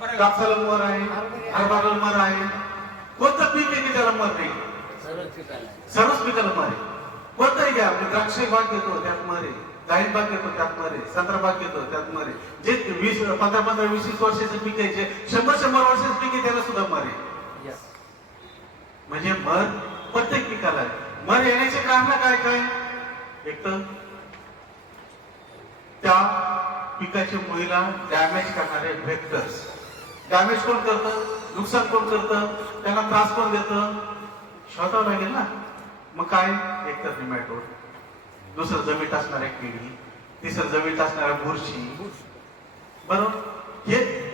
कापसाला मर आहे हरभऱ्याला मर आहे. कोणतं पीक आहे की त्याला मर नाही सर्वच पिकाला मर आहे. कोणतंही घ्या म्हणजे द्राक्ष बाग घेतो त्यात मर आहे डाळिंब बाग घेतो त्यात मर आहे संत्रा बाग घेतो त्यात मर आहे जे वीस पंधरा पंधरा वीस वीस वर्षाचं पीक आहे जे शंभर शंभर वर्षाचं पीक आहे त्याला सुद्धा मर आहे. म्हणजे मर प्रत्येक पिकाला आहे. मर येण्याचे कारण काय काय? एक तर त्या पिकाच्या मुळीला डॅमेज करणारे व्हेक्टर्स डॅमेज कोण करतं? नुकसान कोण करतं? त्यांना त्रास कोण देतं? शोधावं लागेल ना. मग काय? एक तर निमॅटोड दुसरं जमीत असणाऱ्या किडी तिसरं जमीत असणाऱ्या बुरशी. बरोबर? हे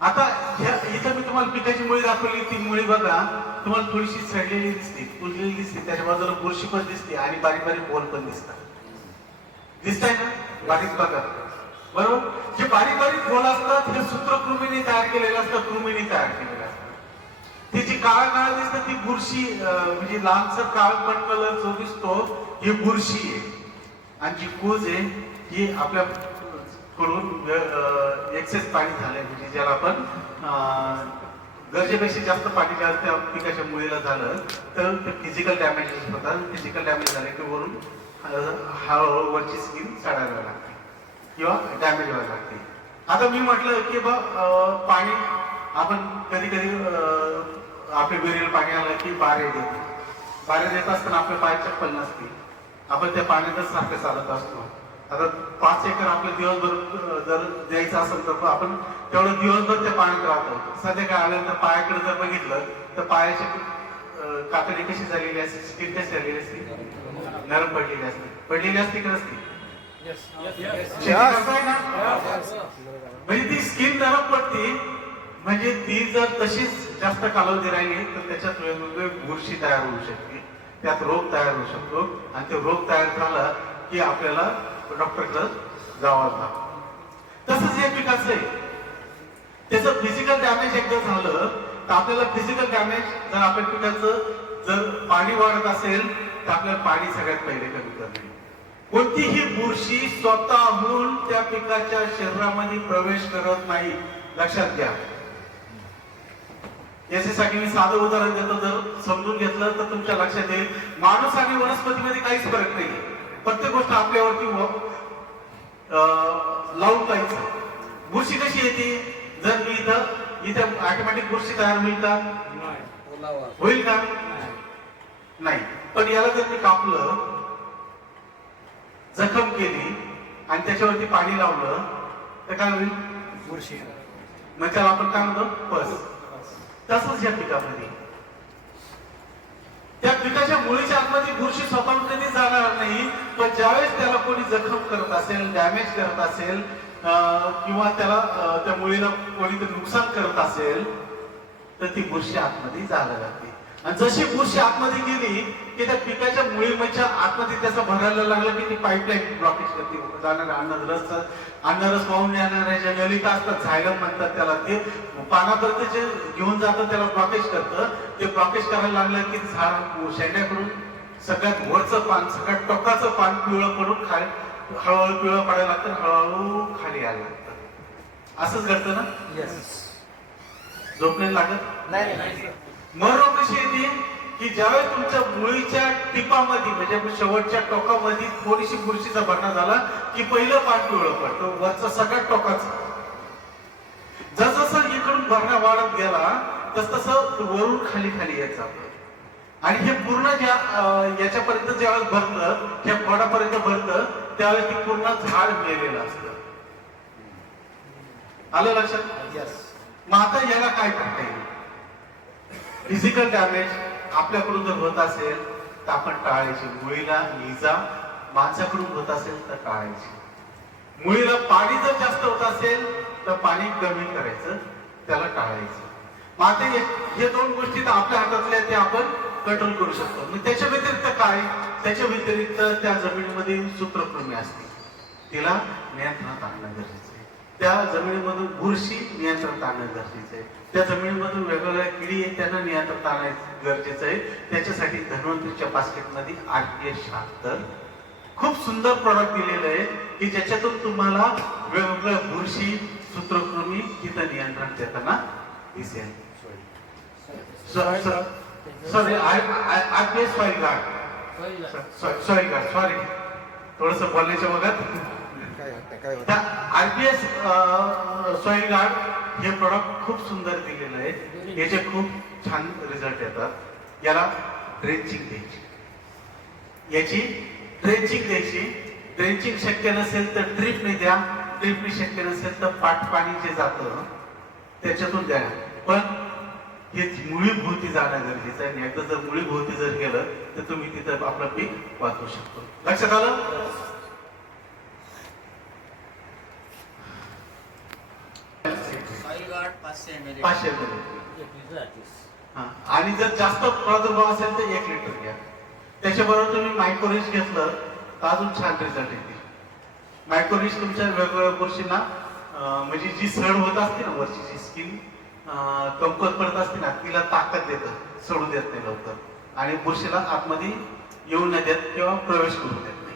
आता ह्या इथं मी तुम्हाला पिकाची मुळी दाखवली. ती मुळी बघा. तुम्हाला थोडीशी सडलेली दिसते कुजलेली दिसते. त्याच्या बाजूला बुरशी पण दिसते आणि बारीक बारीक बोल पण दिसतात. दिसताय ना? बारीक बघा. बरोबर? जे बारीक बारीक खोल असतात हे सूत्रकृमीने तयार केलेलं असतं कृमीने तयार केलेलं असतं ती जी काळ काळ दिसतं ती बुरशी म्हणजे म्हणजे काळ काळपट कलर जो दिसतो ही बुरशी आहे. आणि जी कूज आहे ही आपल्या कडून एक्सेस पाणी झालंय म्हणजे ज्याला आपण गरजेपेक्षा जास्त पाणी ज्या त्या पिकाच्या मुळीला झालं तर ते फिजिकल डॅमेजेस होतात. फिजिकल डॅमेज झाले की वरून हळूहळू वरची स्किन चढायला लागते. किंवा डॅमेज व्हायला लागते आता मी म्हटलं की बा पाणी आपण कधी कधी आपल्या विहिरीला पाणी आलं की बारे देतो. बारे देत असताना आपल्या पाय चप्पल नसते. आपण त्या पाण्यातच सारखं चालत असतो. आता पाच एकर आपलं दिवसभर जर द्यायचं असेल तर आपण तेवढं दिवसभर त्या पाण्यात राहतो. सध्या काय आल्यानंतर पायाकडे जर बघितलं तर पायाची कातडी कशी झालेली असते स्टील कशी झालेली असते? नरम पडलेली असते. पडलेली असते की नसते? म्हणजे ती स्किन नरम पडते म्हणजे ती जर तशीच जास्त कालावधी राहिली तर त्याच्यात वेगवेगळे बुरशी तयार होऊ शकते. त्यात रोग तयार होऊ शकतो. आणि ते रोग तयार झाला की आपल्याला डॉक्टरकडे जावं लागतं. तसंच हे पिकाचं आहे. त्याचं फिजिकल डॅमेज एकदा झालं तर आपल्याला फिजिकल डॅमेज जर आपल्या पिकाचं जर पाणी वाढत असेल तर आपल्याला पाणी सगळ्यात पहिले कमी करणे. कोणतीही बुरशी स्वतःहून त्या पिकाच्या शरीरामध्ये प्रवेश करत नाही. लक्षात घ्या. याच्यासाठी मी साधं उदाहरण देतो. जर समजून घेतलं तर तुमच्या लक्षात येईल. माणूस आणि वनस्पतीमध्ये काहीच फरक नाही प्रत्येक गोष्ट आपल्यावरती लावून पाहिजे बुरशी कशी येते? जर मी इथं इथं ऑटोमॅटिक बुरशी तयार होईल का? होईल का? नाही. पण याला जर मी कापलं जखम केली आणि त्याच्यावरती पाणी लावलं तर काय होईल? मग त्याला आपण काय म्हणतो? पस. तसंच या पिकामध्ये. त्या पिकाच्या मुळीच्या आतमध्ये बुरशी कधी जाणार नाही पण ज्यावेळेस त्याला कोणी जखम करत असेल डॅमेज करत असेल अं, किंवा त्याला त्या मुळीला कोणीतरी नुकसान करत असेल तर ती बुरशी आतमध्ये जायला लागते. आणि जशी बुरशी आतमध्ये गेली की त्या पिकाच्या मुळीच्या आतमध्ये त्याचं भरायला लागलं की ती पाईपलाईन ब्लॉकेज करते. जाणाऱ्या अन्नरस अन्नरस वाहून येणाऱ्या ज्या नलिका असतात झायलम म्हणतात त्याला ते. पानापर्यंत जे घेऊन जातं त्याला ब्लॉकेज करतं. ते ब्लॉकेज करायला लागलं की झाड शेंड्याकडून सगळ्यात वरचं पान सगळ्यात टोकाचं पान पिवळं पडून खाली हळूहळू पिवळं पडायला लागतं हळूहळू खाली यायला लागतं. असंच घडतं ना? झोपलेलं लागत? मरो कशी येते की ज्यावेळेस तुमच्या मुळीच्या टिपामध्ये म्हणजे शेवटच्या टोकामध्ये थोडीशी बुरशीचा भरणा झाला की पहिलं पान पिवळं पडतं वरचं सगळ्यात टोकाचं. जसजसं इकडून भरणा वाढत गेला तस तसं वरून खाली खाली येत जातं आणि हे पूर्ण ज्या याच्यापर्यंत ज्यावेळेस भरतं ह्या खोडापर्यंत भरतं त्यावेळेस ते पूर्ण झाड मेलेलं असतं. आलं लक्षात? मग आता याला काय करता येईल? फिजिकल डॅमेज आपल्याकडून जर होत असेल तर आपण टाळायची. मुळीला इजा माणसाकडून होत असेल तर टाळायची. मुळीला पाणी जर जास्त होत असेल तर पाणी कमी करायचं त्याला टाळायचं. माते हे दोन गोष्टी तर आपल्या हातातल्या ते आपण कंट्रोल करू शकतो. मग त्याच्या व्यतिरिक्त काय? त्याच्या व्यतिरिक्त त्या जमिनीमध्ये सूत्रकृमी असते. तिला नियंत्रणात आणणं गरजेचं त्या जमिनीमधून बुरशी नियंत्रणात आणणं गरजेचं आहे. त्या जमिनीमधून वेगवेगळ्या किडी आहेत त्यांना नियंत्रणात आणायचं गरजेचं आहे. त्याच्यासाठी धन्वंतरीच्या बास्केटमध्ये एस शहात्तर खूप सुंदर प्रॉडक्ट दिलेलं आहे की ज्याच्यातून तुम्हाला वेगवेगळ्या बुरशी सूत्रकृमी तिथं नियंत्रण. Sorry I P S soil guard soil guard sorry थोडस बोलण्याच्या बघत काय होतं पी एस सॉईल गार्ड हे प्रॉडक्ट खूप सुंदर दिलेलं आहे. याचे खूप छान रिझल्ट येतात. याला ड्रेंचिंग द्यायची. याची ड्रेंचिंग द्यायची. ड्रेंचिंग शक्य नसेल तर ड्रिपने द्या. ड्रिपने शक्य नसेल तर पाठ पाणी जे जातं त्याच्यातून द्या. पण हे मुळी भोवती जाणं गरजेचं आहे. आणि जर मुळी भोवती जर गेलं तर तुम्ही तिथं आपलं पीक वाचवू शकतो. लक्षात आलं सॉईल गार्ड पाचशे एम एल. आणि जर जास्त प्रादुर्भाव असेल तर एक लिटर घ्या. त्याच्याबरोबर तुम्ही मायक्रोरिच घेतलं तर अजून छान रिझल्ट येतील. मायक्रोरिच तुमच्या वेगवेगळ्या बुरशींना म्हणजे जी सड होत असते ना वरची जी स्किन कमकत पडत असते ना तिला ताकद देतं सोडू देत नाही लवकर. आणि बुरशीला आतमध्ये येऊ न देत किंवा प्रवेश करू देत